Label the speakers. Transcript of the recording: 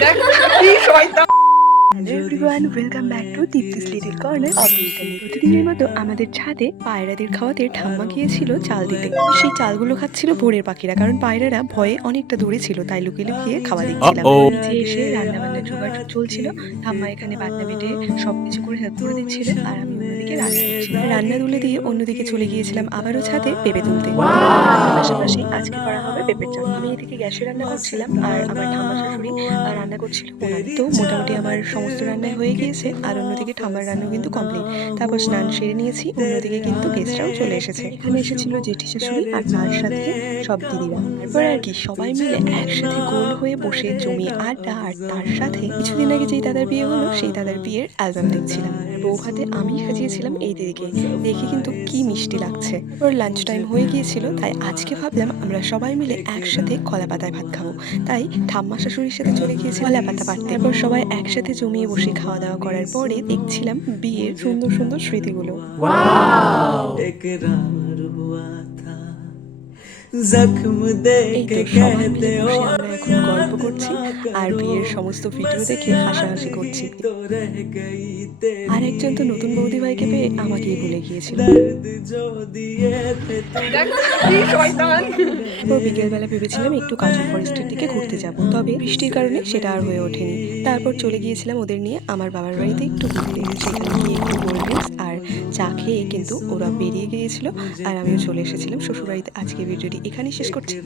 Speaker 1: দেখ কি শয়তান
Speaker 2: hello everyone welcome back to Dipti's little corner of প্রতিদিনের মতো আমাদের ছাদে পায়রাদের খাওয়াতে ঠাম্মা গিয়েছিল চাল দিতে। সেই চালগুলো খাচ্ছিল ভোরের পাখিরা কারণ পায়রারা ভয়ে অনেকটা দূরে ছিল তাই লুকিয়ে লুকিয়ে খাওয়া দিচ্ছিলাম. নিচে এসে রান্না বান্না জোগাড় চলছিল। ঠাম্মা এখানে বাটনা বেটে সবকিছু করে হেল্প করে দিচ্ছিল আর আমি অন্যদিকে রান্না করছিলাম। রান্না তুলে দিয়ে অন্যদিকে চলে গিয়েছিলাম আবারও ছাদে পেঁপে তুলতে। পাশাপাশি আজকে করা হবে পেঁপের চাল। আমি এদিকে গ্যাসে রান্না করছিলাম আর আমার ঠাম্মা শাশুড়ি রান্না করছিল। তো মোটামুটি আমার সমস্ত রান্নাই হয়ে গিয়েছে, আর অন্যদিকে ঠাম্মার রান্না কিন্তু কমপ্লিট তারপর স্নান সেরে নিয়েছি, অন্যদিকে কিন্তু গেস্টরাও চলে এসেছে। এখানে এসেছিল জেঠি শাশুড়ি আর তার সাথে সব দিদিরা। এরপর আর কি, সবাই মিলে একসাথে গোল হয়ে বসে জমি আড্ডা আর তার সাথে কিছুদিন আগে যেই দাদার বিয়ে হলো, সেই দাদার বিয়ের অ্যালবাম দেখছিলাম। বউ হাতে আমি সাজিয়েছিলাম এই দিদিকে। দেখে কিন্তু কি মিষ্টি লাগছে। ওর লাঞ্চ টাইম হয়ে গিয়েছিল তাই আজকে ভাবলাম আমরা সবাই মিলে একসাথে কলা পাতায় ভাত খাব। তাই ঠাম্মা শাশুড়ির সাথে চলে গিয়েছি কলা পাতা পাড়তে তারপর সবাই একসাথে জমিয়ে বসে খাওয়া দাওয়া করার পরে দেখছিলাম বিয়ের সুন্দর সুন্দর স্মৃতিগুলো। জখম
Speaker 3: দেখে
Speaker 2: কেহতে ও গল্প করছি আর বিয়ের সমস্ত ভিডিও দেখে হাসাহাসি করছি। আর একজন তো নতুন বৌদি ভাইকে পেয়ে আমাকে ভুলে গিয়েছিল। বিকেলবেলা ভেবেছিলাম একটু কাজল ফরেস্টের দিকে ঘুরতে যাব তবে বৃষ্টির কারণে সেটা আর হয়ে ওঠেনি। তারপর চলে গিয়েছিলাম ওদের নিয়ে আমার বাবার বাড়িতে একটু ঘুরতে। সেখানে গিয়ে একটু আর চা খেয়ে কিন্তু ওরা বেরিয়ে গিয়েছিল। আর আমিও চলে এসেছিলাম। শ্বশুরবাড়িতে আজকে ভিডিওটি এখানেই শেষ করছি।